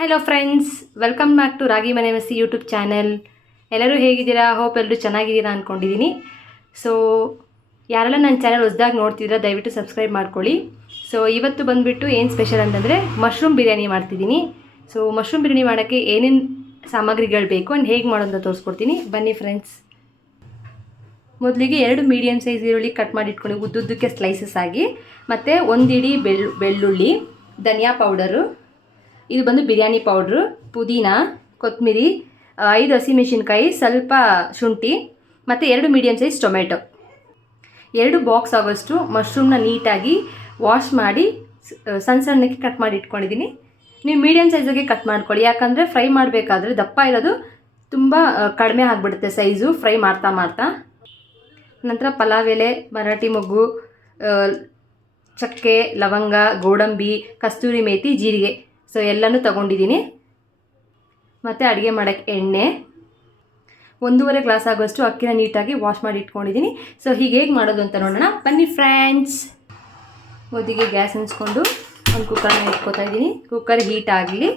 Hello friends welcome back to ರಾಗಿ ಮನೆ ಮಸಿ YouTube channel ಎಲ್ಲರೂ ಹೇಗಿದ್ದೀರಾ? ಹೋಪ್ ಎಲ್ಲರೂ ಚೆನ್ನಾಗಿದ್ದೀರಾ ಅಂದ್ಕೊಂಡಿದ್ದೀನಿ ಸೊ ಯಾರೆಲ್ಲ ನನ್ನ ಚಾನಲ್ ಹೊಸ್ದಾಗಿ ನೋಡ್ತಿದ್ದೀರಾ, ದಯವಿಟ್ಟು ಸಬ್ಸ್ಕ್ರೈಬ್ ಮಾಡ್ಕೊಳ್ಳಿ. ಸೊ ಇವತ್ತು ಬಂದುಬಿಟ್ಟು ಏನು ಸ್ಪೆಷಲ್ ಅಂತಂದರೆ ಮಶ್ರೂಮ್ ಬಿರಿಯಾನಿ ಮಾಡ್ತಿದ್ದೀನಿ. ಸೊ ಮಶ್ರೂಮ್ ಬಿರಿಯಾನಿ ಮಾಡೋಕ್ಕೆ ಏನೇನು ಸಾಮಗ್ರಿಗಳು ಬೇಕು ಆ್ಯಂಡ್ ಹೇಗೆ ಮಾಡೋದು ತೋರಿಸ್ಕೊಡ್ತೀನಿ. ಬನ್ನಿ ಫ್ರೆಂಡ್ಸ್ ಮೊದಲಿಗೆ ಎರಡು ಮೀಡಿಯಮ್ ಸೈಜ್ ಈರುಳ್ಳಿ ಕಟ್ ಮಾಡಿ ಇಟ್ಕೊಂಡು ಉದ್ದುದ್ದಕ್ಕೆ ಸ್ಲೈಸಸ್ ಆಗಿ, ಮತ್ತು ಒಂದಿಡಿ ಬೆಳ್ಳು ಬೆಳ್ಳುಳ್ಳಿ, ಧನಿಯಾ ಪೌಡರು ಇದು ಬಂದು ಬಿರಿಯಾನಿ ಪೌಡ್ರು, ಪುದೀನ ಕೊತ್ತಂಬರಿ ಐದು ಹಸಿಮೆಣಸಿನ್ಕಾಯಿ ಸ್ವಲ್ಪ ಶುಂಠಿ, ಮತ್ತು ಎರಡು ಮೀಡಿಯಮ್ ಸೈಜ್ ಟೊಮೆಟೊ. ಎರಡು ಬಾಕ್ಸ್ ಆಗೋಷ್ಟು ಮಶ್ರೂಮ್ನ ನೀಟಾಗಿ ವಾಶ್ ಮಾಡಿ ಸಣ್ಣ ಸಣ್ಣಕ್ಕೆ ಕಟ್ ಮಾಡಿ ಇಟ್ಕೊಂಡಿದ್ದೀನಿ. ನೀವು ಮೀಡಿಯಮ್ ಸೈಜಾಗೆ ಕಟ್ ಮಾಡ್ಕೊಳ್ಳಿ. ಯಾಕಂದರೆ ಫ್ರೈ ಮಾಡಬೇಕಾದ್ರೆ ದಪ್ಪ ಇರೋದು ತುಂಬ ಕಡಿಮೆ ಆಗಿಬಿಡುತ್ತೆ ಸೈಜು ಫ್ರೈ ಮಾಡ್ತಾ ಮಾಡ್ತಾ. ನಂತರ ಪಲಾವ್ ಎಲೆ, ಮರಾಠಿ ಮೊಗ್ಗು ಚಕ್ಕೆ, ಲವಂಗ, ಗೋಡಂಬಿ, ಕಸ್ತೂರಿ ಮೇಥಿ ಜೀರಿಗೆ. ಸೊ ಎಲ್ಲನೂ ತಗೊಂಡಿದ್ದೀನಿ ಮತ್ತು ಅಡುಗೆ ಮಾಡೋಕ್ಕೆ ಎಣ್ಣೆ. ಒಂದೂವರೆ ಗ್ಲಾಸ್ ಆಗೋಷ್ಟು ಅಕ್ಕಿನ ನೀಟಾಗಿ ವಾಶ್ ಮಾಡಿ ಇಟ್ಕೊಂಡಿದ್ದೀನಿ ಸೊ ಹೀಗೆ ಹೇಗೆ ಮಾಡೋದು ಅಂತ ನೋಡೋಣ. ಬನ್ನಿ ಫ್ರೆಂಡ್ಸ್ ಒದಿಗೆ ಗ್ಯಾಸ್ ಹಂಚ್ಕೊಂಡು ಒಂದು ಕುಕ್ಕರ್ನ ಇಟ್ಕೋತಾ ಇದ್ದೀನಿ. ಕುಕ್ಕರ್ ಹೀಟ್ ಆಗಲಿ.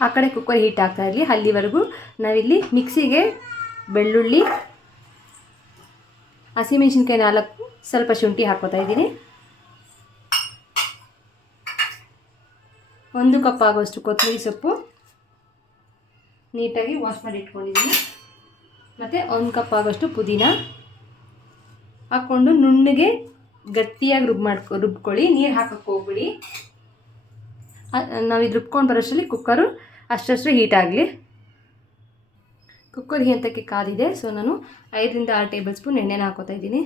ಆ ಕಡೆ ಕುಕ್ಕರ್ ಹೀಟ್ ಆಗ್ತಾ ಇರಲಿ. ಅಲ್ಲಿವರೆಗೂ ನಾವಿಲ್ಲಿ ಮಿಕ್ಸಿಗೆ ಬೆಳ್ಳುಳ್ಳಿ ಹಸಿಮೆಣಸಿನ್ಕಾಯಿ ನಾಲ್ಕು ಸ್ವಲ್ಪ ಶುಂಠಿ ಹಾಕೋತಾ ಇದ್ದೀನಿ. ಒಂದು ಕಪ್ ಆಗೋಷ್ಟು ಕೊತ್ತಂಬರಿ ಸೊಪ್ಪು ನೀಟಾಗಿ ವಾಶ್ ಮಾಡಿ ಇಟ್ಕೊಂಡಿದ್ದೀನಿ. ಮತ್ತು ಒಂದು ಕಪ್ ಆಗೋಷ್ಟು ಪುದೀನ ಹಾಕ್ಕೊಂಡು ನುಣ್ಣಗೆ ಗಟ್ಟಿಯಾಗಿ ರುಬ್ ಮಾಡ್ಕೊ ರುಬ್ಕೊಳ್ಳಿ. ನೀರು ಹಾಕಕ್ಕೆ ಹೋಗ್ಬಿಡಿ. ನಾವು ಇದು ರುಬ್ಕೊಂಡು ಬರೋಷ್ಟರಲ್ಲಿ ಕುಕ್ಕರು ಅಷ್ಟಷ್ಟು ಹೀಟ್ ಆಗಲಿ. ಕುಕ್ಕರ್ ಅಂತಕ್ಕೆ ಕಾದಿದೆ? ಸೊ ನಾನು ಐದರಿಂದ ಆರು ಟೇಬಲ್ ಸ್ಪೂನ್ ಎಣ್ಣೆನ ಹಾಕೋತಾ ಇದ್ದೀನಿ.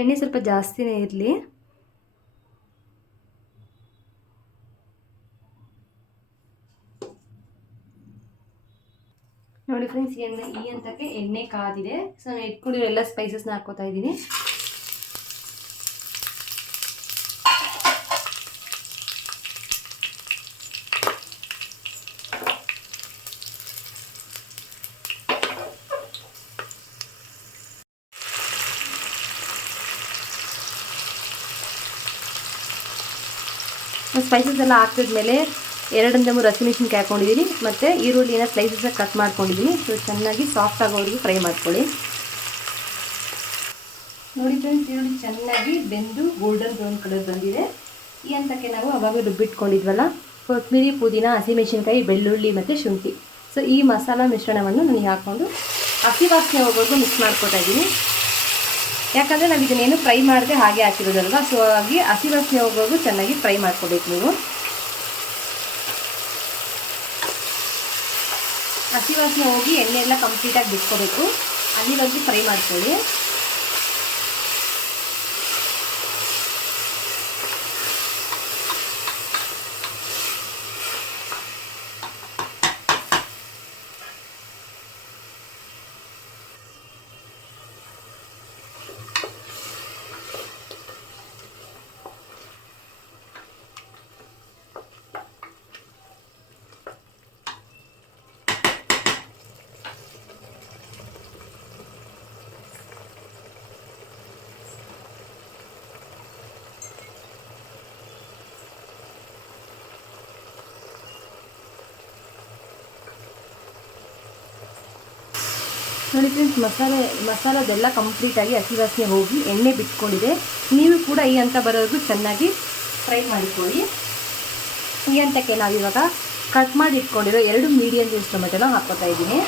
ಎಣ್ಣೆ ಸ್ವಲ್ಪ ಜಾಸ್ತಿನೇ ಇರಲಿ. ನೋಡಿ ಫ್ರೆಂಡ್ಸ್ ಎಣ್ಣೆ ಈ ಹಂತಕ್ಕೆ ಎಣ್ಣೆ ಕಾದಿದೆ. ಸೊ ನಾನು ಇಟ್ಕೊಂಡಿರೋ ಎಲ್ಲ ಸ್ಪೈಸಸ್ನ ಹಾಕೋತಾ ಇದ್ದೀನಿ. ಸ್ಪೈಸಸ್ ಎಲ್ಲ ಹಾಕಿದ್ಮೇಲೆ ಎರಡರಿಂದ ಮೂರು ಹಸಿಮೆಣಸಿನ್ಕಾಯಿ ಹಾಕೊಂಡಿದ್ದೀನಿ. ಮತ್ತು ಈರುಳ್ಳಿನ ಸ್ಲೈಸಸ್ ಕಟ್ ಮಾಡ್ಕೊಂಡಿದ್ದೀನಿ. ಸೊ ಚೆನ್ನಾಗಿ ಸಾಫ್ಟ್ ಆಗೋವರೆಗೂ ಫ್ರೈ ಮಾಡ್ಕೊಳ್ಳಿ. ನೋಡಿ ಫ್ರೆಂಡ್ಸ್ ಈರುಳ್ಳಿ ಚೆನ್ನಾಗಿ ಬೆಂದು ಗೋಲ್ಡನ್ ಬ್ರೌನ್ ಕಲರ್ ಬಂದಿದೆ. ಈ ಹಂತಕ್ಕೆ ನಾವು ಅವಾಗ ರುಬ್ಬಿಟ್ಕೊಂಡಿದ್ವಲ್ಲ? ಕೊತ್ತಂಬರಿ ಪುದೀನ ಹಸಿಮೆಣಸಿನ್ಕಾಯಿ ಬೆಳ್ಳುಳ್ಳಿ ಮತ್ತು ಶುಂಠಿ. ಸೊ ಈ ಮಸಾಲ ಮಿಶ್ರಣವನ್ನು ನನಗೆ ಹಾಕ್ಕೊಂಡು ಹಸಿ ವಾಸನೆ ಹೋಗೋದು ಮಿಕ್ಸ್ ಮಾಡ್ಕೊತಾ ಇದ್ದೀನಿ. ಯಾಕಂದರೆ ನಾವು ಇದನ್ನೇನು ಫ್ರೈ ಮಾಡದೆ ಹಾಗೆ ಹಾಕಿರೋದಲ್ವ? ಸೊ ಹಾಗಾಗಿ ಹಸಿ ವಾಸನೆ ಹೋಗೋದು ಚೆನ್ನಾಗಿ ಫ್ರೈ ಮಾಡ್ಕೋಬೇಕು ನೀವು. ಹಸಿ ವಾಸನೆ ಹೋಗಿ ಎಣ್ಣೆ ಎಲ್ಲ ಕಂಪ್ಲೀಟಾಗಿ ಬಿಟ್ಕೋಬೇಕು. ಅಲ್ಲಿವರೆಗೂ ಫ್ರೈ ಮಾಡ್ಕೊಳ್ಳಿ. ನೋಡಿ ಫ್ರೆಂಡ್ಸ್ ಮಸಾಲೆ, ಮಸಾಲದೆಲ್ಲ ಕಂಪ್ಲೀಟಾಗಿ ಹಸಿ ವಾಸನೆ ಹೋಗಿ ಎಣ್ಣೆ ಬಿಟ್ಕೊಂಡಿದೆ. ನೀವು ಕೂಡ ಈ ಹಂತ ಬರೋವರೆಗೂ ಚೆನ್ನಾಗಿ ಫ್ರೈ ಮಾಡಿಕೊಳ್ಳಿ. ಈ ಹಂತಕ್ಕೆ ನಾವಿವಾಗ ಕಟ್ ಮಾಡಿ ಇಟ್ಕೊಂಡಿರೋ ಎರಡು ಮೀಡಿಯಮ್ ಸೈಜ್ ಟೊಮೆಟೊನ ಹಾಕೋತಾ ಇದ್ದೀನಿ.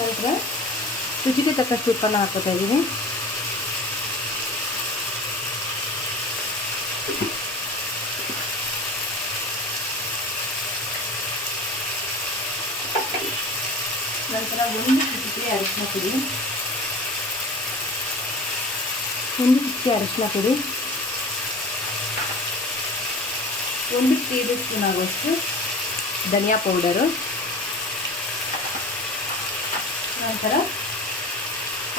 ನಂತರ ರುಚಿಗೆ ತಕ್ಕಷ್ಟು ಉಪ್ಪನ್ನು ಹಾಕೋತಾ ಇದ್ದೀನಿ. ನಂತರ ಒಂದು ಚಿಟಿಕೆ ಅರಿಶಿನ ಪುಡಿ. ಒಂದು ಚಿಟಿಕೆ ಅರಿಶಿನ ಪುಡಿ. ಒಂದು ಟೇಬಲ್ ಸ್ಪೂನ್ ಆಗುವಷ್ಟು ಧನಿಯಾ ಪೌಡರು. ನಂತರ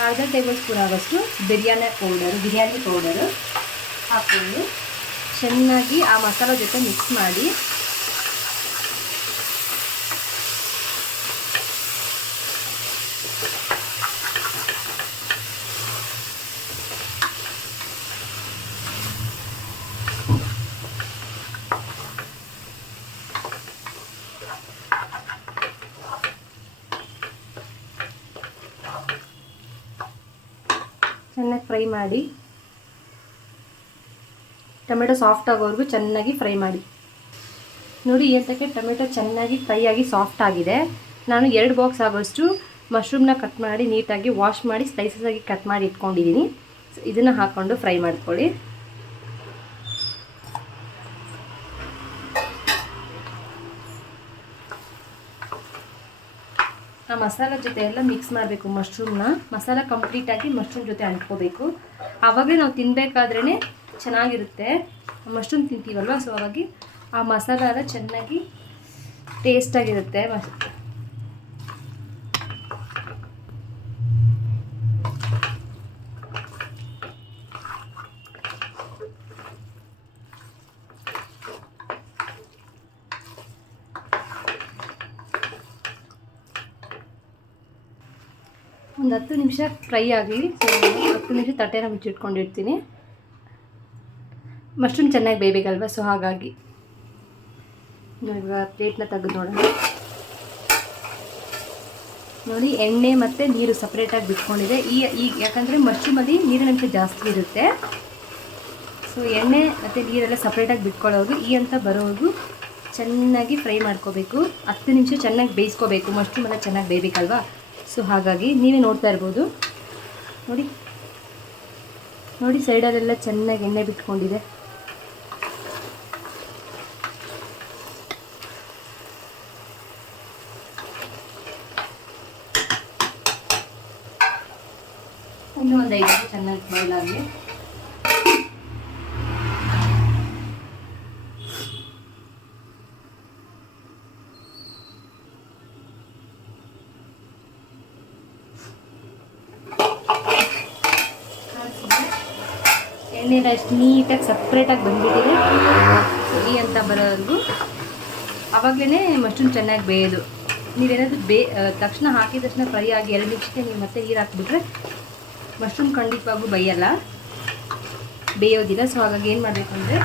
ಅರ್ಧ ಟೇಬಲ್ ಸ್ಪೂನ್ ಆಗೋಷ್ಟು ಬಿರಿಯಾನಿ ಪೌಡರು ಬಿರಿಯಾನಿ ಪೌಡರು ಹಾಕ್ಕೊಂಡು ಚೆನ್ನಾಗಿ ಆ ಮಸಾಲ ಜೊತೆ ಮಿಕ್ಸ್ ಮಾಡಿ. ಚೆನ್ನಾಗಿ ಫ್ರೈ ಮಾಡಿ. ಟೊಮೆಟೊ ಸಾಫ್ಟ್ ಆಗೋವರೆಗೂ ಚೆನ್ನಾಗಿ ಫ್ರೈ ಮಾಡಿ. ನೋಡಿ ಏತಕ್ಕೆ ಟೊಮೆಟೊ ಚೆನ್ನಾಗಿ ಫ್ರೈ ಆಗಿ ಸಾಫ್ಟ್ ಆಗಿದೆ. ನಾನು ಎರಡು ಬಾಕ್ಸ್ ಆಗೋಷ್ಟು ಮಶ್ರೂಮ್ನ ಕಟ್ ಮಾಡಿ ನೀಟಾಗಿ ವಾಶ್ ಮಾಡಿ ಸ್ಲೈಸಸ್ ಆಗಿ ಕಟ್ ಮಾಡಿ ಇಟ್ಕೊಂಡಿದ್ದೀನಿ. ಇದನ್ನು ಹಾಕ್ಕೊಂಡು ಫ್ರೈ ಮಾಡ್ಕೊಳ್ಳಿ. ಆ ಮಸಾಲ ಜೊತೆ ಎಲ್ಲ ಮಿಕ್ಸ್ ಮಾಡಬೇಕು ಮಶ್ರೂಮ್ನ ಮಸಾಲ ಕಂಪ್ಲೀಟಾಗಿ ಮಶ್ರೂಮ್ ಜೊತೆ ಅಂಟ್ಕೋಬೇಕು. ಆವಾಗಲೇ ನಾವು ತಿನ್ನಬೇಕಾದ್ರೇ ಚೆನ್ನಾಗಿರುತ್ತೆ. ಮಶ್ರೂಮ್ ತಿಂತೀವಲ್ವ? ಸೊ ಹಾಗಾಗಿ ಆ ಮಸಾಲ ಚೆನ್ನಾಗಿ ಟೇಸ್ಟಾಗಿರುತ್ತೆ ಮಸ್ ಒಂದು ಹತ್ತು ನಿಮಿಷ ಫ್ರೈ ಆಗಲಿ. ಹತ್ತು ನಿಮಿಷ ತಟ್ಟೆನ ಮುಚ್ಚಿಟ್ಕೊಂಡಿರ್ತೀನಿ. ಮಶ್ರೂಮ್ ಚೆನ್ನಾಗಿ ಬೇಯಬೇಕಲ್ವ ಸೊ ಹಾಗಾಗಿ. ಇವಾಗ ಪ್ಲೇಟ್ನ ತೆಗೆದು ನೋಡೋಣ. ನೋಡಿ, ಎಣ್ಣೆ ಮತ್ತು ನೀರು ಸಪ್ರೇಟಾಗಿ ಬಿಟ್ಕೊಂಡಿದೆ. ಈ ಈಗ ಯಾಕಂದರೆ ಮಶ್ರೂಮಲ್ಲಿ ನೀರಿನಂಶ ಜಾಸ್ತಿ ಇರುತ್ತೆ. ಸೊ ಎಣ್ಣೆ ಮತ್ತು ನೀರೆಲ್ಲ ಸಪ್ರೇಟಾಗಿ ಬಿಟ್ಕೊಳ್ಳೋದು, ಈ ಅಂತ ಬರೋದು ಚೆನ್ನಾಗಿ ಫ್ರೈ ಮಾಡ್ಕೋಬೇಕು. ಹತ್ತು ನಿಮಿಷ ಚೆನ್ನಾಗಿ ಬೇಯಿಸ್ಕೋಬೇಕು. ಮಶ್ರೂಮ್ ಎಲ್ಲ ಚೆನ್ನಾಗಿ ಬೇಯಬೇಕಲ್ವಾ ಸೊ ಹಾಗಾಗಿ ನೀವೇ ನೋಡ್ತಾ ಇರ್ಬೋದು. ನೋಡಿ. ನೋಡಿ ಸೈಡಲ್ಲೆಲ್ಲ ಚೆನ್ನಾಗಿ ಎಣ್ಣೆ ಬಿಟ್ಕೊಂಡಿದೆ. ಇನ್ನೂ ಒಂದು ಐದು ಚೆನ್ನಾಗಿ ಬಾಯ್ಲ್ ಆಗಲಿ ಎಣ್ಣೆನ ಎಷ್ಟು ನೀಟಾಗಿ ಸಪ್ರೇಟಾಗಿ ಬಂದ್ಬಿಟ್ಟಿದೆ. ಸರಿ ಅಂತ ಬರೋವರೆಗೂ. ಆವಾಗಲೇ ಮಶ್ರೂಮ್ ಚೆನ್ನಾಗಿ ಬೇಯೋದು. ನೀವೇನಾದರೂ ಬೇ ತಕ್ಷಣ ಹಾಕಿದ ತಕ್ಷಣ ಫ್ರೈ ಆಗಿ ಎರಡು ನಿಮಿಷಕ್ಕೆ ನೀವು ಮತ್ತೆ ನೀರು ಹಾಕಿಬಿಟ್ರೆ ಮಶ್ರೂಮ್ ಖಂಡಿತವಾಗೂ ಬೈಯಲ್ಲ. ಬೇಯೋದಿಲ್ಲ. ಸೊ ಹಾಗಾಗಿ ಏನು ಮಾಡಬೇಕು ಅಂದರೆ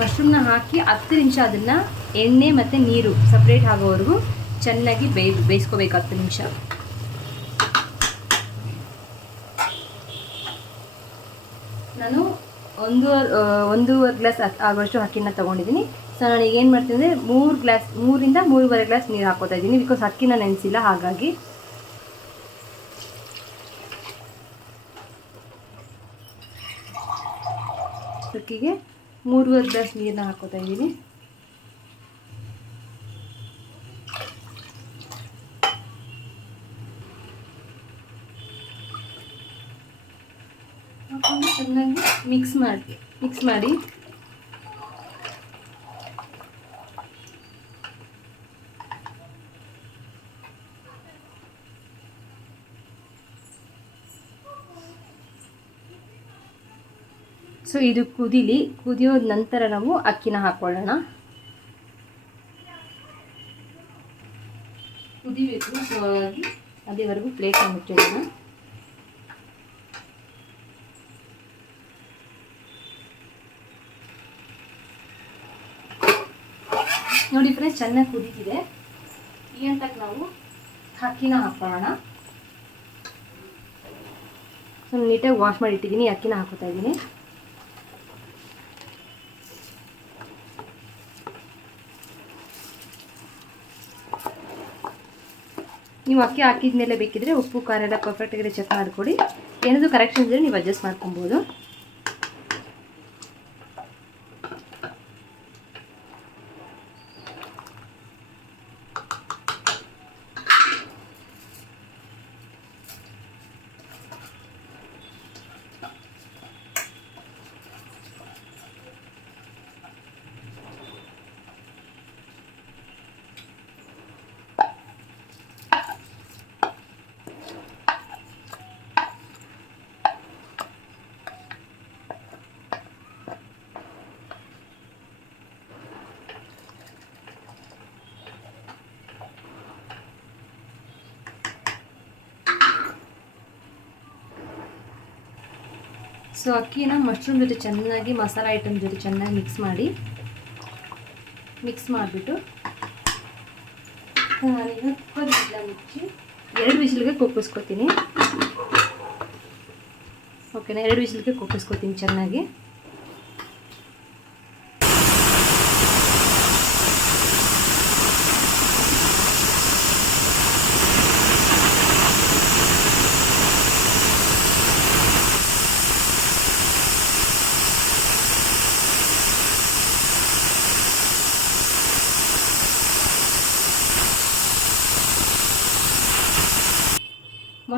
ಮಶ್ರೂಮ್ನ ಹಾಕಿ ಹತ್ತು ನಿಮಿಷ ಅದನ್ನು ಎಣ್ಣೆ ಮತ್ತು ನೀರು ಸಪ್ರೇಟ್ ಆಗೋವರೆಗೂ ಚೆನ್ನಾಗಿ ಬೇಯ್, ಬೇಯಿಸ್ಕೋಬೇಕು ಹತ್ತು ನಿಮಿಷ. ನಾನು ಒಂದು ಒಂದೂವರೆ ಗ್ಲಾಸ್ ಆಗುವಷ್ಟು ಅಕ್ಕಿನ ತೊಗೊಂಡಿದ್ದೀನಿ. ಸೊ ನಾನು ಏನು ಮಾಡ್ತೀನಿ ಅಂದರೆ ಮೂರು ಗ್ಲಾಸ್, ಮೂರಿಂದ ಮೂರುವರೆ ಗ್ಲಾಸ್ ನೀರು ಹಾಕೋತಾ ಇದ್ದೀನಿ. ಬಿಕಾಸ್ ಅಕ್ಕಿನ ನೆನೆಸಿಲ್ಲ. ಹಾಗಾಗಿ ಅಕ್ಕಿಗೆ ಮೂರುವರೆ ಗ್ಲಾಸ್ ನೀರನ್ನ ಹಾಕೋತಾ ಇದ್ದೀನಿ. ಮಿಕ್ಸ್ ಮಾಡಿ ಮಿಕ್ಸ್ ಮಾಡಿ ಇದು ಕುದಿಲಿ ಕುದಿಯೋದ ನಂತರ ನಾವು ಅಕ್ಕಿನ ಹಾಕೊಳ್ಳೋಣ. ಕುದಿಬೇಕು ಅದೇವರೆಗೂ ಪ್ಲೇಟ್ ಮುಚ್ಚಿಡೋಣ. ನೋಡಿ ಫ್ರೆಂಡ್ಸ್ ಚೆನ್ನಾಗಿ ಕುದೀತಿದೆ. ಈ ಹಂತಕ್ಕೆ ನಾವು ಅಕ್ಕಿನ ಹಾಕೊಳ್ಳೋಣ. ಸೊ ನೀಟಾಗಿ ವಾಶ್ ಮಾಡಿ ಇಟ್ಟಿದ್ದೀನಿ, ಅಕ್ಕಿನ ಹಾಕೋತಾ ಇದ್ದೀನಿ. ನೀವು ಅಕ್ಕಿ ಹಾಕಿದ ಮೇಲೆ ಬೇಕಿದ್ರೆ ಉಪ್ಪು, ಖಾರ ಎಲ್ಲ ಪರ್ಫೆಕ್ಟಾಗಿ ಚೆಕ್ ಮಾಡಿಕೊಡಿ ಏನಾದರೂ ಕರೆಕ್ಷನ್ ಇದ್ದರೆ ನೀವು ಅಡ್ಜಸ್ಟ್ ಮಾಡ್ಕೊಬೋದು. ಸೊ ಅಕ್ಕಿನ ಮಶ್ರೂಮ್ ಜೊತೆ ಚೆನ್ನಾಗಿ ಮಸಾಲ ಐಟಮ್ ಜೊತೆ ಚೆನ್ನಾಗಿ ಮಿಕ್ಸ್ ಮಾಡಿ ಮಿಕ್ಸ್ ಮಾಡಿಬಿಟ್ಟು ನಾನೀಗ ಕುಕ್ಕರ್ ಬಿಸಿಲ ಮುಚ್ಚಿ, ಎರಡು ವಿಸಿಲ್ಗೆ ಕುಕ್ಕಿಸ್ಕೊತೀನಿ ಓಕೆನಾ ಎರಡು ವಿಸಿಲ್ಗೆ ಕುಕ್ಕಿಸ್ಕೊತೀನಿ ಚೆನ್ನಾಗಿ.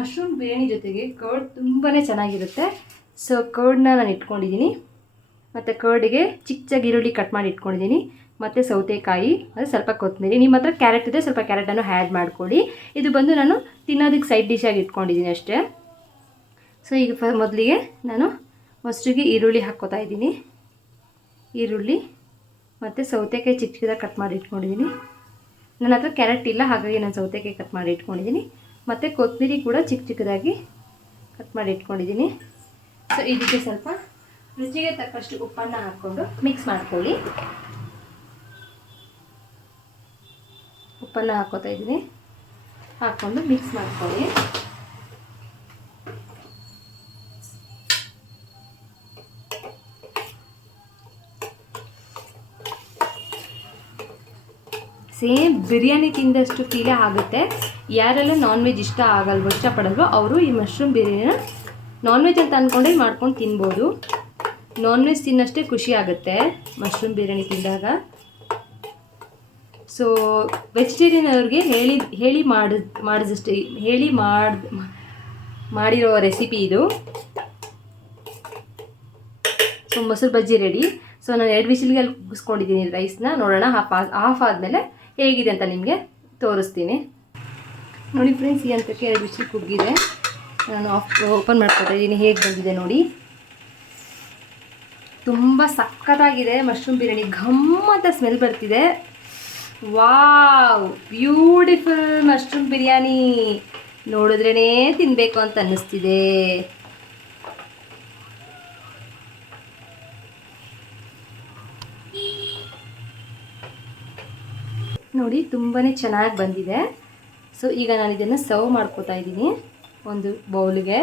ಮಶ್ರೂಮ್ ಬಿರಿಯಾನಿ ಜೊತೆಗೆ ಕರ್ಡ್ ತುಂಬಾ ಚೆನ್ನಾಗಿರುತ್ತೆ. ಸೊ ಕರ್ಡ್ನ ನಾನು ಇಟ್ಕೊಂಡಿದ್ದೀನಿ ಮತ್ತು ಕರ್ಡಿಗೆ ಚಿಕ್ಕ ಚಿಕ್ಕ ಈರುಳ್ಳಿ ಕಟ್ ಮಾಡಿ ಇಟ್ಕೊಂಡಿದ್ದೀನಿ ಮತ್ತು ಸೌತೆಕಾಯಿ, ಅದು ಸ್ವಲ್ಪ ಕೊತ್ತಂಬರಿ ನಿಮ್ಮ ಹತ್ರ ಕ್ಯಾರೆಟ್ ಇದೆ, ಸ್ವಲ್ಪ ಕ್ಯಾರೆಟನ್ನು ಹ್ಯಾಡ್ ಮಾಡ್ಕೊಳ್ಳಿ. ಇದು ಬಂದು ನಾನು ತಿನ್ನೋದಕ್ಕೆ ಸೈಡ್ ಡಿಶಾಗಿ ಇಟ್ಕೊಂಡಿದ್ದೀನಿ ಅಷ್ಟೇ. ಸೊ ಈಗ ಫ ಮೊದಲಿಗೆ ನಾನು ಮೊಸರಿಗೆ ಈರುಳ್ಳಿ ಹಾಕ್ಕೋತಾ ಇದ್ದೀನಿ. ಈರುಳ್ಳಿ ಮತ್ತು ಸೌತೆಕಾಯಿ ಚಿಕ್ಕ ಚಿಕ್ಕದಾಗಿ ಕಟ್ ಮಾಡಿ ಇಟ್ಕೊಂಡಿದ್ದೀನಿ ನನ್ನ ಹತ್ರ ಕ್ಯಾರೆಟ್ ಇಲ್ಲ, ಹಾಗಾಗಿ ನಾನು ಸೌತೆಕಾಯಿ ಕಟ್ ಮಾಡಿ ಇಟ್ಕೊಂಡಿದ್ದೀನಿ ಮತ್ತು ಕೊತ್ತಂಬರಿ ಕೂಡ ಚಿಕ್ಕ ಚಿಕ್ಕದಾಗಿ ಕಟ್ ಮಾಡಿ ಇಟ್ಕೊಂಡಿದ್ದೀನಿ. ಸೊ ಇದಕ್ಕೆ ಸ್ವಲ್ಪ ರುಚಿಗೆ ತಕ್ಕಷ್ಟು ಉಪ್ಪನ್ನು ಹಾಕ್ಕೊಂಡು ಮಿಕ್ಸ್ ಮಾಡ್ಕೊಳ್ಳಿ. ಉಪ್ಪನ್ನು ಹಾಕೋತಾ ಇದ್ದೀನಿ. ಹಾಕ್ಕೊಂಡು ಮಿಕ್ಸ್ ಮಾಡ್ಕೊಳ್ಳಿ. ಸೇಮ್ ಬಿರಿಯಾನಿ ತಿಂದಷ್ಟು ಫೀಲೇ ಆಗುತ್ತೆ. ಯಾರೆಲ್ಲ ನಾನ್ ವೆಜ್ ಇಷ್ಟ ಆಗಲ್ವೋ, ಇಷ್ಟಪಡಲ್ವೋ, ಅವರು ಈ ಮಶ್ರೂಮ್ ಬಿರಿಯಾನಿನ ನಾನ್ ವೆಜ್ ಅಂತ ಅಂದ್ಕೊಂಡೇ ಮಾಡ್ಕೊಂಡು ತಿನ್ಬೋದು. ನಾನ್ ವೆಜ್ ತಿನ್ನಷ್ಟೇ ಖುಷಿ ಆಗುತ್ತೆ ಮಶ್ರೂಮ್ ಬಿರಿಯಾನಿ ತಿಂದಾಗ. ಸೊ ವೆಜಿಟೇರಿಯನ್ ಅವ್ರಿಗೆ ಹೇಳಿ ಹೇಳಿ ಮಾಡಿ, ಮಾಡಿದಷ್ಟು, ಹೇಳಿ ಮಾಡಿ, ಮಾಡಿರೋ ರೆಸಿಪಿ ಇದು. ಸೊ ಮೊಸರು ಬಜ್ಜಿ ರೆಡಿ ಸೊ ನಾನು ಎರಡು ವಿಸಿಲ್ಗೆ ಅಲ್ಲಿ ಕುಗ್ಗಿಸ್ಕೊಂಡಿದ್ದೀನಿ ರೈಸ್ನ ನೋಡೋಣ ಹಾಫ್ ಆಫ್ ಆದಮೇಲೆ ಹೇಗಿದೆ ಅಂತ ನಿಮಗೆ ತೋರಿಸ್ತೀನಿ. ನೋಡಿ ಫ್ರೆಂಡ್ಸ್ ಈ ಹಂತಕ್ಕೆ ಎರಡು ವಿಸಿಲ್ ಕುಗ್ಗಿದೆ. ನಾನು ಆಫ್ ಓಪನ್ ಮಾಡ್ಕೊತಾ ಇದ್ದೀನಿ. ಹೇಗೆ ಬಂದಿದೆ ನೋಡಿ. ತುಂಬ ಸಖತ್ತಾಗಿದೆ. ಮಶ್ರೂಮ್ ಬಿರಿಯಾನಿ. ಘಮ್ ಅಂತ ಸ್ಮೆಲ್ ಬರ್ತಿದೆ. ವಾವ್! Beautiful mushroom biryani. ನೋಡಿದ್ರೇ ತಿನ್ನಬೇಕು ಅಂತ ಅನ್ನಿಸ್ತಿದೆ. ನೋಡಿ ತುಂಬಾ ಚೆನ್ನಾಗಿ ಬಂದಿದೆ. ಸೊ ಈಗ ನಾನು ಇದನ್ನು ಸರ್ವ್ ಮಾಡ್ಕೋತಾ ಇದ್ದೀನಿ ಒಂದು ಬೌಲ್ಗೆ.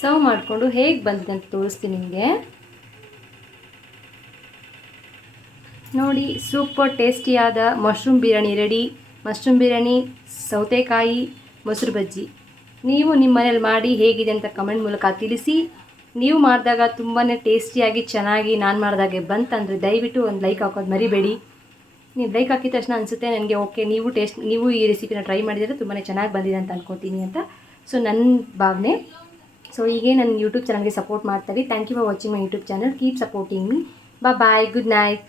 ಸರ್ವ್ ಮಾಡಿಕೊಂಡು ಹೇಗೆ ಬಂದಿದೆ ಅಂತ ತೋರಿಸ್ತೀನಿ ನಿಮಗೆ. ನೋಡಿ, super ಟೇಸ್ಟಿಯಾದ mushroom biryani ready mushroom biryani, ಸೌತೆಕಾಯಿ, ಮೊಸರು ಬಜ್ಜಿ. ನೀವು ನಿಮ್ಮ ಮನೇಲಿ ಮಾಡಿ ಹೇಗಿದೆ ಅಂತ ಕಮೆಂಟ್ ಮೂಲಕ ತಿಳಿಸಿ. ನೀವು ಮಾಡಿದಾಗ ತುಂಬಾ ಟೇಸ್ಟಿಯಾಗಿ ಚೆನ್ನಾಗಿ ನಾನು ಮಾಡಿದಾಗೆ ಬಂತಂದರೆ ದಯವಿಟ್ಟು ಒಂದು ಲೈಕ್ ಹಾಕೋದು ಮರಿಬೇಡಿ. ನೀವು ಲೈಕ್ ಹಾಕಿದ ತಕ್ಷಣ ಅನಿಸುತ್ತೆ ನನಗೆ, ಓಕೆ, ನೀವು ಟೇಸ್ಟ್, ನೀವು ಈ ರೆಸಿಪಿನ ಟ್ರೈ ಮಾಡಿದರೆ ತುಂಬಾ ಚೆನ್ನಾಗಿ ಬಂದಿದೆ ಅಂತ ಅನ್ಕೋತೀನಿ ಅಂತ. ಸೊ ನನ್ನ ಭಾವನೆ. ಸೊ ಹೀಗೆ ನನ್ನ ಯೂಟ್ಯೂಬ್ ಚಾನಲ್ಗೆ ಸಪೋರ್ಟ್ ಮಾಡ್ತಾರೆ. Thank you for watching my YouTube channel keep supporting me bye bye good night